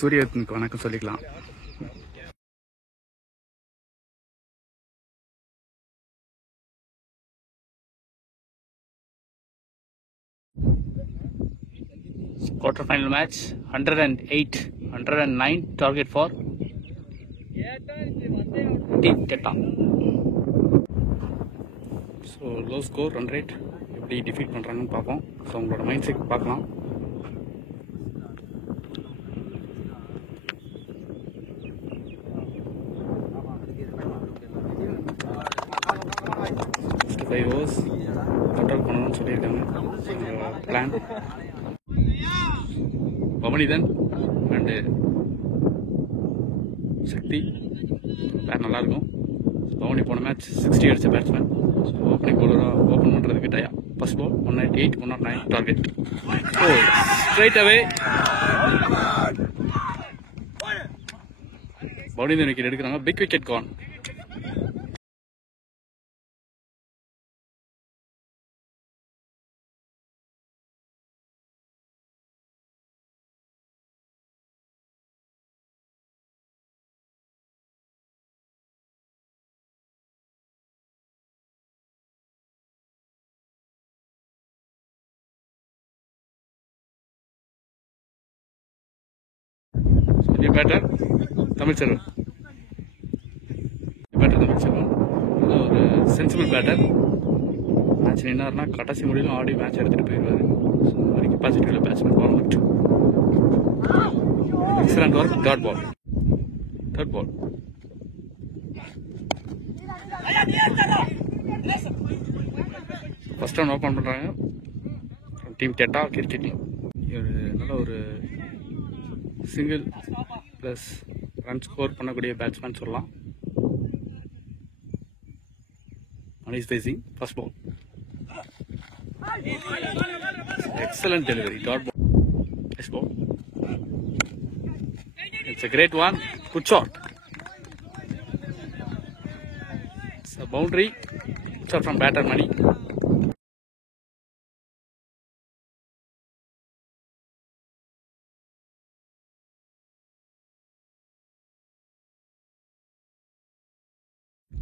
சூரியனுக்கு வணக்கம் சொல்லிக்கலாம். Quarter final match, 109 target for Team Teta. So low score, run rate எப்படி டிஃபீட் பண்ணுறாங்கன்னு பார்ப்போம். ஸோ உங்களோட மைண்ட் செட் பார்க்கலாம். ஓவர்ஸ் கண்ட்ரோல் பண்ணணும்னு சொல்லியிருக்காங்க. பிளான் பவனிதன் அண்டு சக்தி பேர் நல்லாயிருக்கும். பவனி போன மேட்ச் 60 அடித்த பேட்ஸ்மேன். ஸோ ஓப்பனிங் பவுலராக ஓப்பன் பண்ணுறதுக்கு டயா. First ball 198, 109 target. Oh straight away Pavanithan wicket எடுக்கிறாங்க. Big wicket gone. Batter Tamilselvan. நல்ல ஒரு சென்சிபிள் பேட்டர். மேட்ச் நின்னார்னா கடைசி முடியலும் ஆடி மேட்ச் எடுத்துகிட்டு போயிடுவார். ஸோ அந்த மாதிரி கெப்பாசிட்டியில் பேட்ஸ்மேன். பால் மட்டும் excellent work. Third ball first run open பண்ணுறாங்க டீம் டெட்டா கிரிக்கெட்டிங். நல்ல ஒரு சிங்கிள் ப்ளஸ் ரன் ஸ்கோர் பண்ணக்கூடிய பேட்ஸ்மேன் சொல்லலாம். Manish pacing. First ball excellent delivery. Dot ball. Next ball it's a great one. Good shot. It's a boundary. Good shot from batter Mani.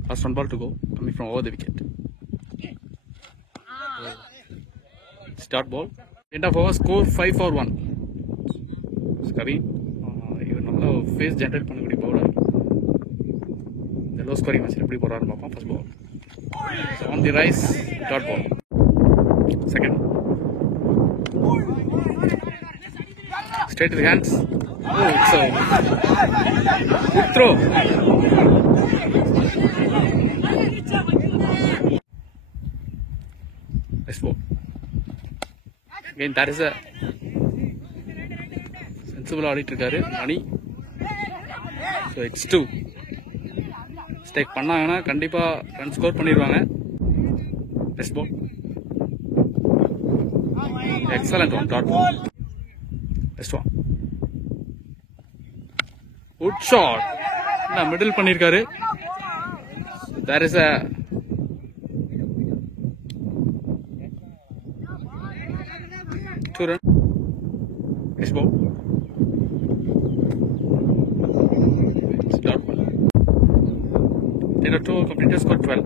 First one ball to go, coming from over the wicket. Start ball. End of over, score 5-1. Kavin, இவர் நல்ல pace generate பண்ணக்கூடிய bowler. இந்த low scoring match எப்படி போடுறாருன்னு பார்ப்போம். First ball on the rise. Dot ball. Second straight to the hands. Oh, it's a good throw. Nice ball. Again, that is a sensible ஆடிட்டு இருக்காரு மணி. So X2 stack பண்ணாங்கன்னா கண்டிப்பாக run score பண்ணிடுவாங்க. Next ball excellent one. Dot ball. Next one good shot. Middle பண்ணியிருக்காரு. There is a two run. Next ball. Start ball. There are two completed, score 12.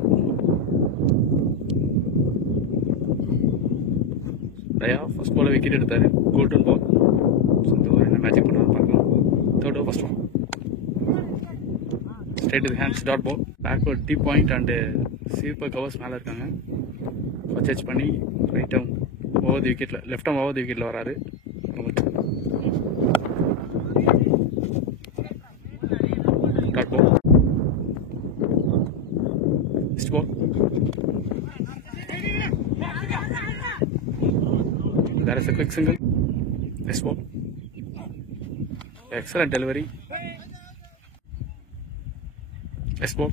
Daya first ball wicket எடுத்தாரு. Golden ball. இந்த ஒரு என்ன magic பண்ணுவாங்க பார்க்கலாம். Third over, first one. Straight to the hands. Dot ball. Backward deep point and super covers மேல இருக்காங்க. Purchase பண்ணி right down over the விக்கெட்ல, லெஃப்ட் ஆம் ஓவர் தி விக்கெட்ல வராரு. Dot ball. Next ball. There is a quick single. Next ball. Excellent delivery. Next ball.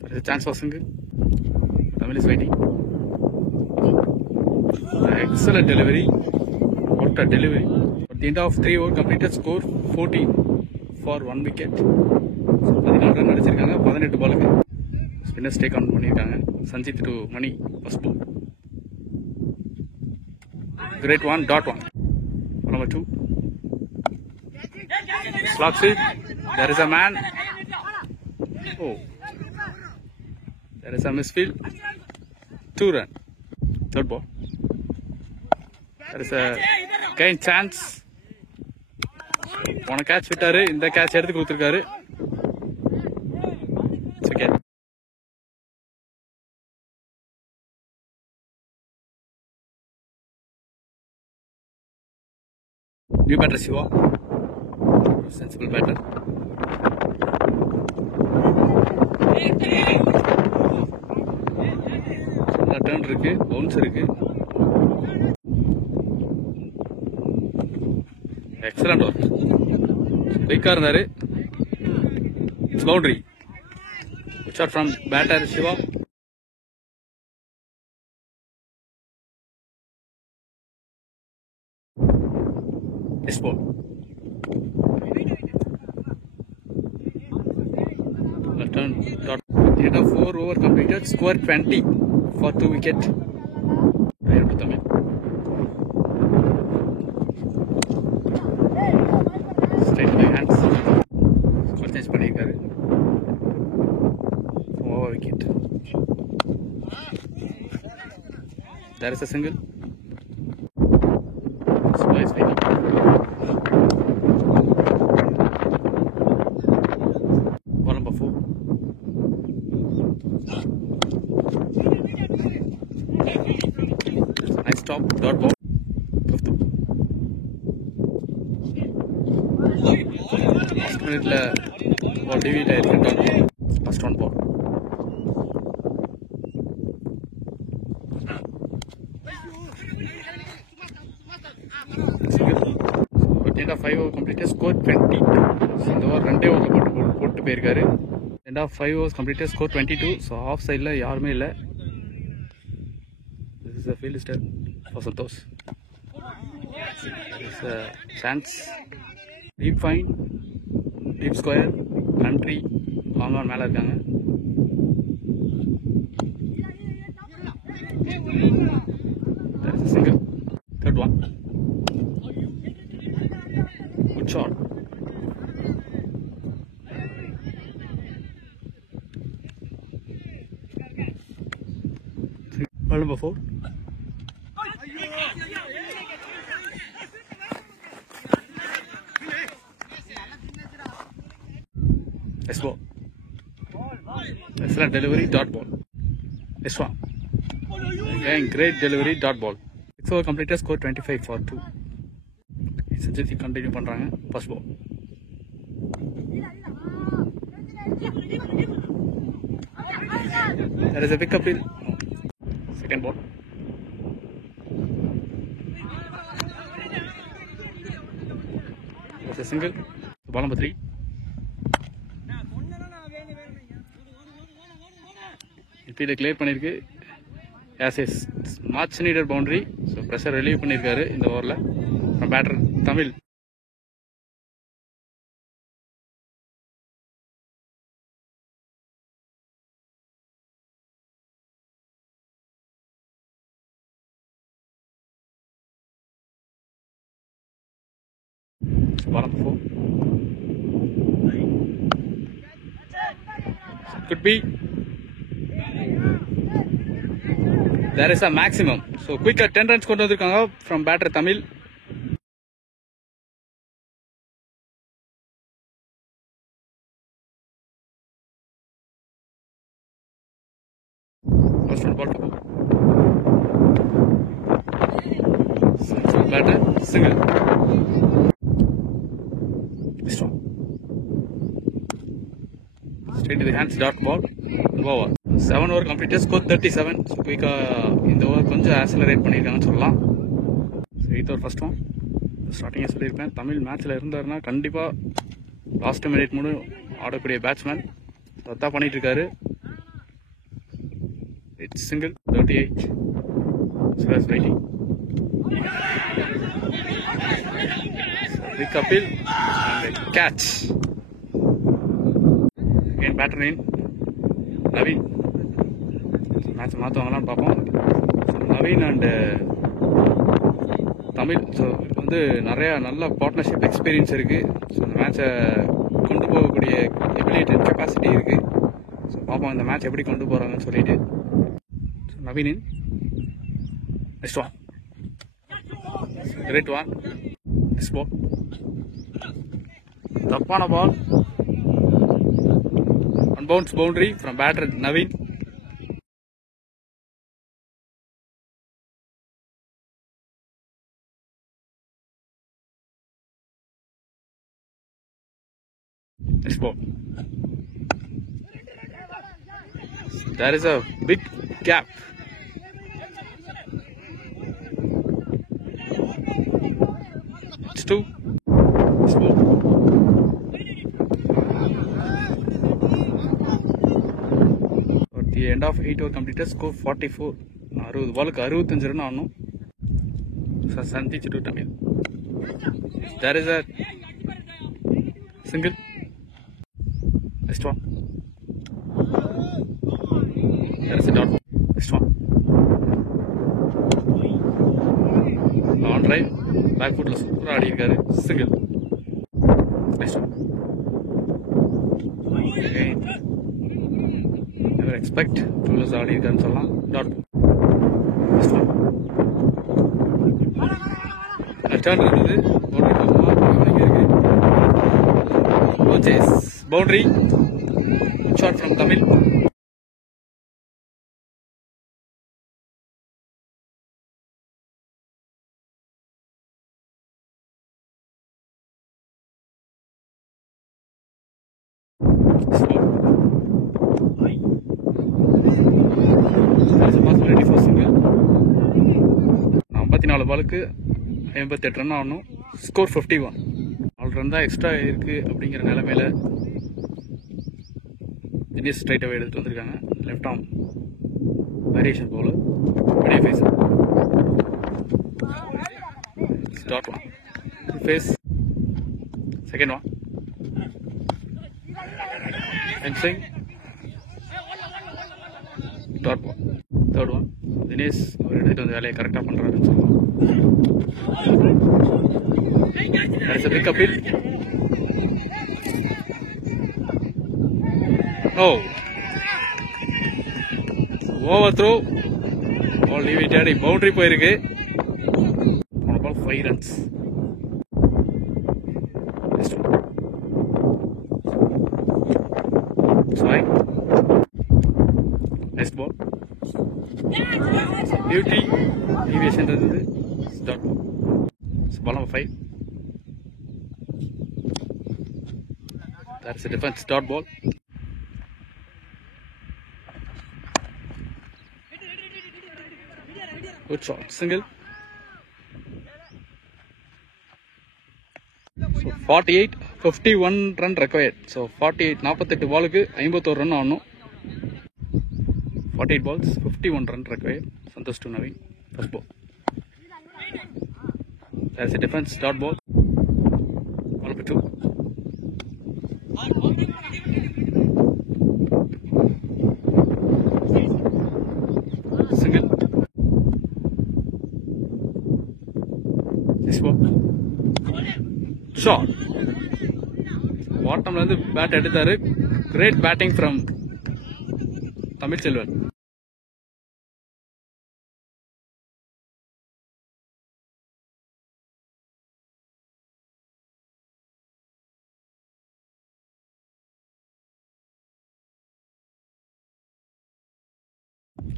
There is a chance for single. Tamil is waiting. Excellent delivery. What a delivery. At the end of 3 overs completed, score 14 for 1 wicket. 14 run அடிச்சிருக்காங்க 18 பாலுக்கு. Spinners take on பண்ணியிருக்காங்க. Sanjit to Mani. First ball Great one, dot one. Number 2. Slocks it. There is a man. Oh. There is a misfield. 2 run. Third ball. There is a gain chance. One catch விட்டாரு. இந்த catch எடுத்து கொடுத்திருக்காரு. Second. New batter Shiva. Sensible batter. Turn இருக்கு, bounce இருக்கு. Excellent work. Quick இருந்தாரு. It's boundary. Shot from batter Shiva. Yes, ball. Turn. Dot. 4 over completed. Score 20 for 2 wicket. Tamil. Straight to my hands. Score change பண்ணிருக்காரு. Over wicket. There is a single. Splice waiting. Ball number 4. Nice stop. Dot ball. Fifth. Last minute la ball deviate ஆயிருக்கு. Dot ball. First one ball. End of 5 over completed. Score 22. So இந்த over 2 over போட்டு போயிருக்காரு. End of 5 overs completed. Score 22. So half side la யாருமே இல்ல. This is a field step for Santosh. There is a chance. Deep fine. Deep square. Country. Long on மேல இருக்காங்க. There is a single. Third one. Good shot. Ball number 4. Yes, ball. Excellent delivery. Dot ball. Yes, one. Again, great delivery. Dot ball. 6 over completed. Score 25 for 2. Sanjit continue பண்றாங்க. First ball. There is a pick up field. Second ball. It's a single. Ball number 3. Field clear பண்ணிருக்கு. As a much needed boundary. So pressure relieve பண்ணிருக்காரு இந்த ஓவர்ல. From batter Tamil. Ball number 4. Could be. There is a maximum. So quick 10 runs கொண்டு வந்திருக்காங்க from batter Tamil. First one ball to go. Sensible batter, single. This one. Straight to the hands, dot ball. Over. 7 over completed. Score 37. So quick இந்த over கொஞ்சம் accelerate பண்ணியிருக்காங்கன்னு சொல்லலாம். 8th over first one. ஸ்டார்டிங்கே சொல்லியிருப்பேன், தமிழ் மேட்ச்சில் இருந்தாருன்னா கண்டிப்பாக last minute மூணு ஆடக்கூடிய பேட்ஸ்மேன். அதான் பண்ணிட்டு இருக்காரு. It's single 38. So that's waiting. Big Kapil and a catch. Again batter in Naveen. Match மாத்துவாங்களான்னு பார்ப்போம். Naveen and Tamil. ஸோ வந்து நிறையா நல்ல பார்ட்னர்ஷிப் எக்ஸ்பீரியன்ஸ் இருக்குது. ஸோ இந்த மேட்சை கொண்டு போகக்கூடிய எபிலிட்டி கெப்பாசிட்டி இருக்குது. ஸோ பார்ப்போம் இந்த மேட்ச் எப்படி கொண்டு போகிறாங்கன்னு சொல்லிட்டு. Naveen next one great one next ball தப்பான பால் அன்பவுன்ஸ் boundary from batter Naveen. Next ball. There is a big gap. It's two. Next ball. At the end of 8 over completed, score 44. 60 பாலுக்கு 65 ரன் ஆடணும். சந்திச்சுட்டு Tamil. There is a single. Next one. There is a dot. Next one. On drive. Back foot la super ஆடி இருக்காரு. Single. Next one. Again. Never expect fullers ஆடி இருக்காருன்னு சொல்லலாம். Dot. Next one. Turn இருந்தது. No chase. Boundary. Shot from Tamil. There's a possibility for single. 54 பாலுக்கு 88 run ஆடணும். Score 51. 4 run தான் extra இருக்கு அப்படிங்கிற நிலைமையில தினேஷ் ஸ்ட்ரைட்டாகவே எடுத்துட்டு வந்திருக்காங்க. லெஃப்ட் ஆர்ம் வேரியேஷன் போல பெரிய phase start one phase second one fencing dot one third one. Dinesh அவர் எடுத்துட்டு வந்து வேலையை கரெக்டாக பண்ணுறாருன்னு சொல்லலாம். That's a big appeal. Oh, overthrow. Ball deviated. Boundary போயிருக்கு. On ball 5 runs. Next one. Swing. Next ball. Beauty. Deviation இருந்தது. Start. Ball number 5. That's a defense dot ball. Good shot. Single. So 48, 51 run required. So 48 பாலுக்கு 51 run ஆடணும். 48 balls, 51 run required. Santosh to Naveen. First ball. That's a defense dot ball. Ball number 2. Single. This ball. Shot. Bottom இருந்து bad எடுத்தாரு. Great batting from Tamil Selvan.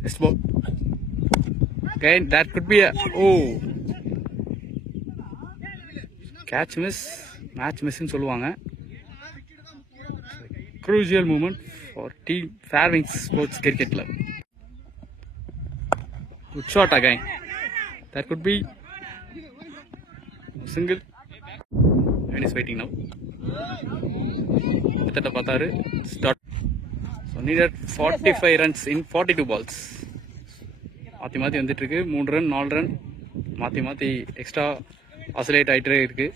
Next ball. Again, that could be a catch miss, match miss ன்னு சொல்லுவாங்க. Crucial moment for team Fairwings Sports Cricket Club. Good shot again. That could be single. And is waiting now. Kittata paatharu. Start. So needed 45 runs in 42 balls. மாற்றி மாற்றி வந்துட்டு இருக்கு. 3 run 4 run மாற்றி மாற்றி extra oscillate ஆகிட்டே இருக்கு.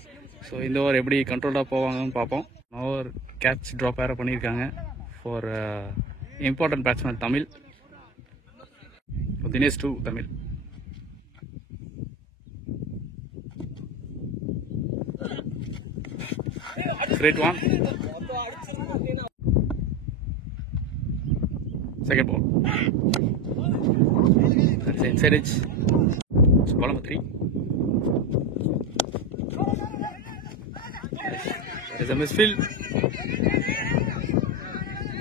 So இந்த over எப்படி கண்ட்ரோலாக போவாங்கன்னு பார்ப்போம். ஓவர் கேட்ச் ட்ராப் வேறு பண்ணியிருக்காங்க for important batsman Tamil. Dinesh to Tamil. great one. Second ball. That is inside edge. So ball number 3. That is a misfield.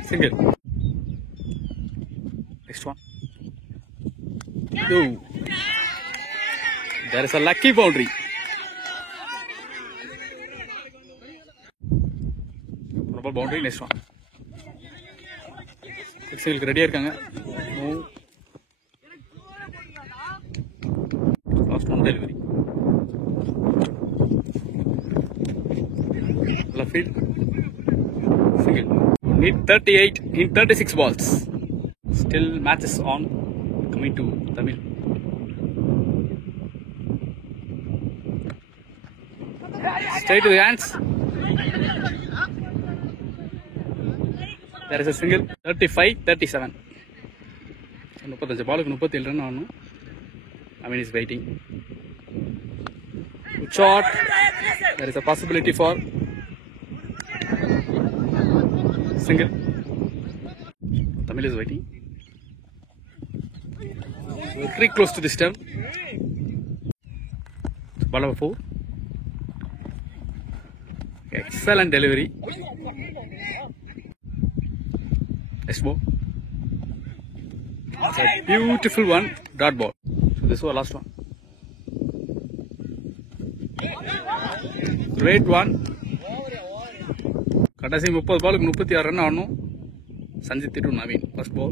Single. Next one. No. There is a lucky boundary. Double boundary. Next one. Single ready irukanga. No. Last one delivery. Left field. Single. Need 38 in 36 balls. Still matches on. Coming to Tamil. Straight to the hands. There is a single. 35-37. 35 ball 37 run ஆகணும். Naveen is waiting. Good shot. There is a possibility for single. Tamil is waiting. Very close to the stump. Ball number 4. Excellent delivery. Next ball. It's a beautiful one. Dot ball. So this was last one. Great one. கடைசி 30 பாலுக்கு 36 run ஆடணும். Sanjit to Naveen. First ball.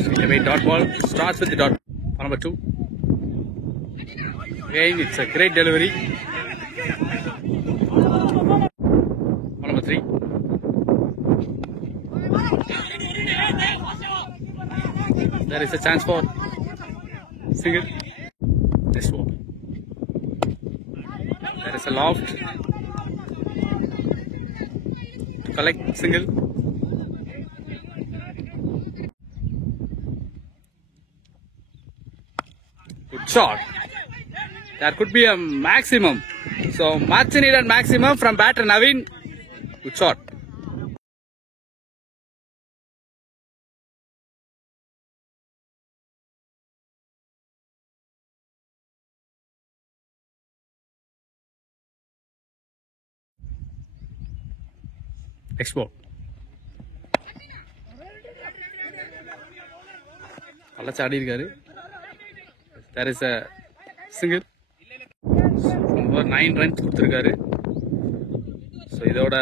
Straight away dot ball. Starts with the dot. Ball number 2. Again, it's a great delivery. Ball number 3. There is a chance for single. This ball. There is a loft. Collect single. Good shot. There could be a maximum. So much needed maximum from batter Naveen. Good shot. Next ball. நல்லா சாடி இருக்காரு. There is a single. Over 9 runs கொடுத்திருக்காரு. So இதோட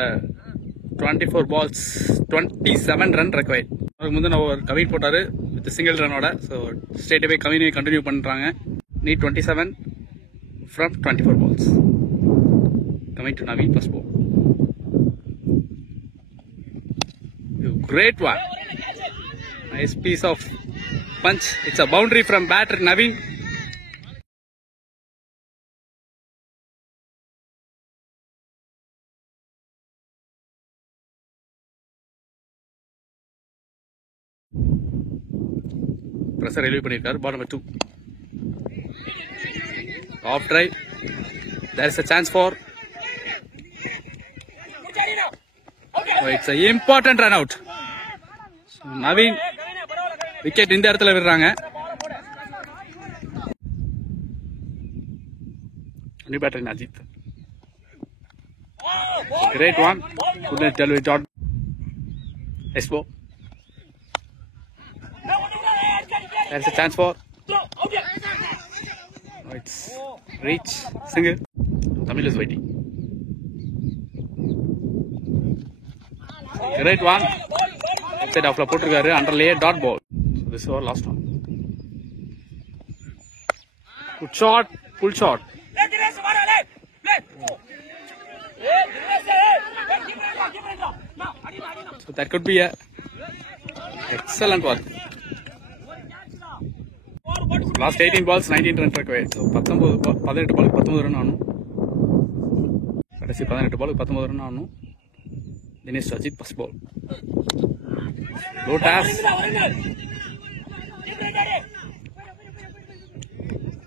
24 balls 27 run required. அதுக்கு முன்ன அவர் கவின் போட்டாரு with single run ஓட. So straight away Kavin continue பண்றாங்க. Need 27 from 24 balls. Coming to Naveen first ball. Great one. Nice piece of punch. It's a boundary from batter Naveen. Pressure relieve பண்ணிருக்காரு. Ball number 2. Off drive. There is a chance for. Oh, it's an important run out. So, Naveen wicket இந்த இடத்துல விடுறாங்க. New batter Ajit. Great one. Good delivery shot. Espo. There's a chance for. Oh, it's reach single. Tamil is waiting. Great one. Inside off la போட்டுருக்காரு. Underlay dot ball. So this was last one. Good shot. Full shot. So that could be a excellent work. Last 18 balls 19 runs required. So 18 பாலுக்கு 19 run ஆகணும். கடைசி 18 பாலுக்கு 19 run ஆகணும். Dinesh Ajit first ball. Low task.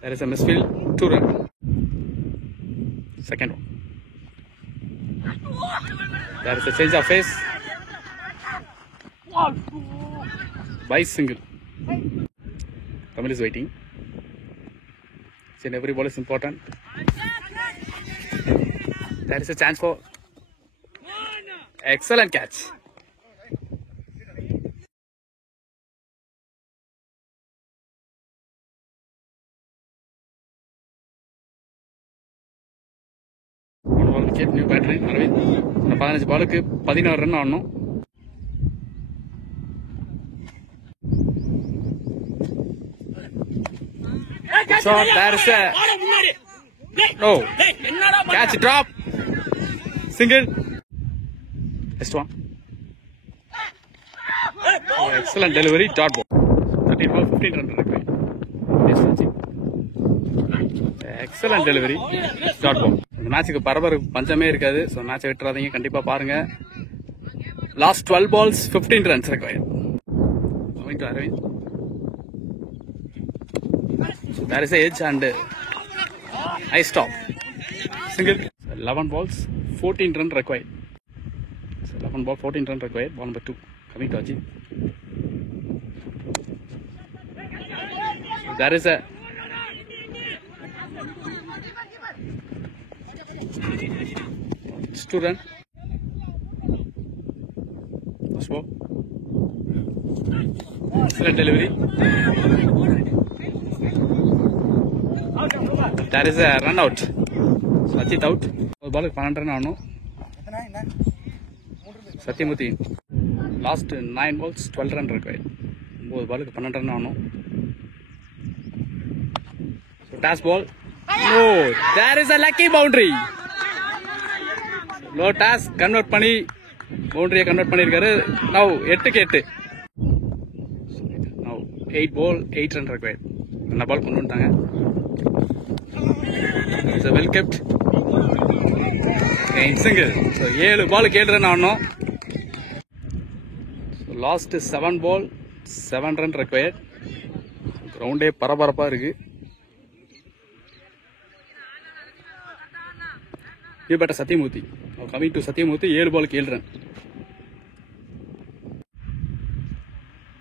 There is a misfield. 2 run. Second one. There is a change of face. By single. Kamil is waiting. Every ball is important. There is a chance for excellent catch. One ball wicket, new battery. Arvind. 15 ball-க்கு 16 run ஆடணும். Shot, there is a no catch, drop, single, next one. Oh, excellent delivery, dot ball. 13 ball 15 run required. Excellent delivery, dot ball. இந்த மேட்சுக்கு பரபரப்பு பஞ்சமே இருக்காது. So மேட்சை விட்டுறாதீங்க, கண்டிப்பா பாருங்க. Last 12 balls 15 runs required. Going to Arvind. So there is a edge and nice stop. Single. 11 balls 14 run required. So 11 ball 14 run required. Ball number 2 coming to Ajit. So there is a it's 2 run. First ball. Excellent delivery. There is a run out. So Ajit out. Ball 12 run ஆடணும். Sathyamurthy last 9 balls 12 run required. 9 ball 12 run ஆடணும். So toss ball. No, there is a lucky boundary. Low toss convert பண்ணி boundary convert பண்ணிருக்காரு. Now 8 Now 8 ball 8 run required. என்ன பால் கொண்டு வந்துட்டாங்க. It's a well kept. Single. So 7 ball 7 run ஆடணும். So last 7 ball 7 run required. கிரவுண்டே பரபரப்பா இருக்கு. Here better Satyamurthy. Now coming to Satyamurthy, 7 ball 7 run.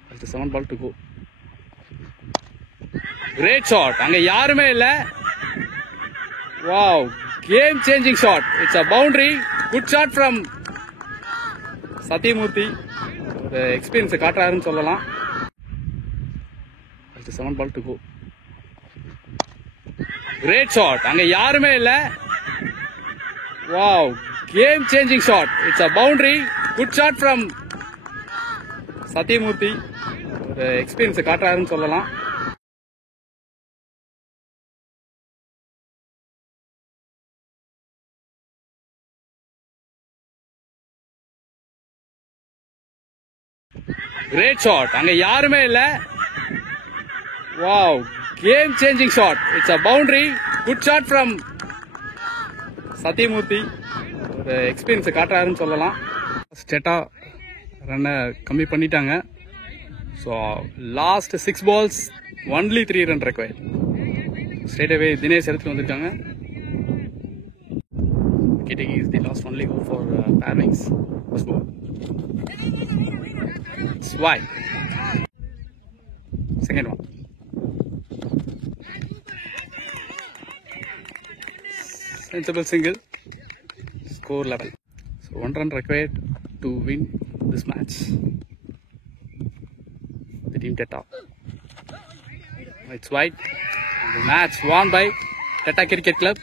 That's 7 ball to go. Great shot. அங்க யாருமே இல்ல. Wow, game changing shot. It's a boundary. Good shot from Satyamurthy. The experience காட்டுறாருன்னு சொல்லலாம். That's 7 ball to go. Great shot. அங்க யாருமே இல்ல. Wow, game changing shot. It's a boundary. Good shot from Satyamurthy. The experience காட்டுறாருன்னு சொல்லலாம். Great shot. அங்க யாருமே இல்ல. Wow, game changing shot. It's a boundary. Good shot from Satyamurthy. The experience காட்டுறாருன்னு சொல்லலாம். ஸ்டேட்டா ரன்னை கம்மி பண்ணிட்டாங்க. So last 6 balls only 3 run required. Straight அவே தினேஷ் எடுத்துட்டு வந்திருக்காங்க. Kitty is the last only go for Fairwings. First ball. It's wide. Second one. Sensible single. Score level. So 1 run required to win this match. The team Teta. It's wide. The match won by Teta Cricket Club.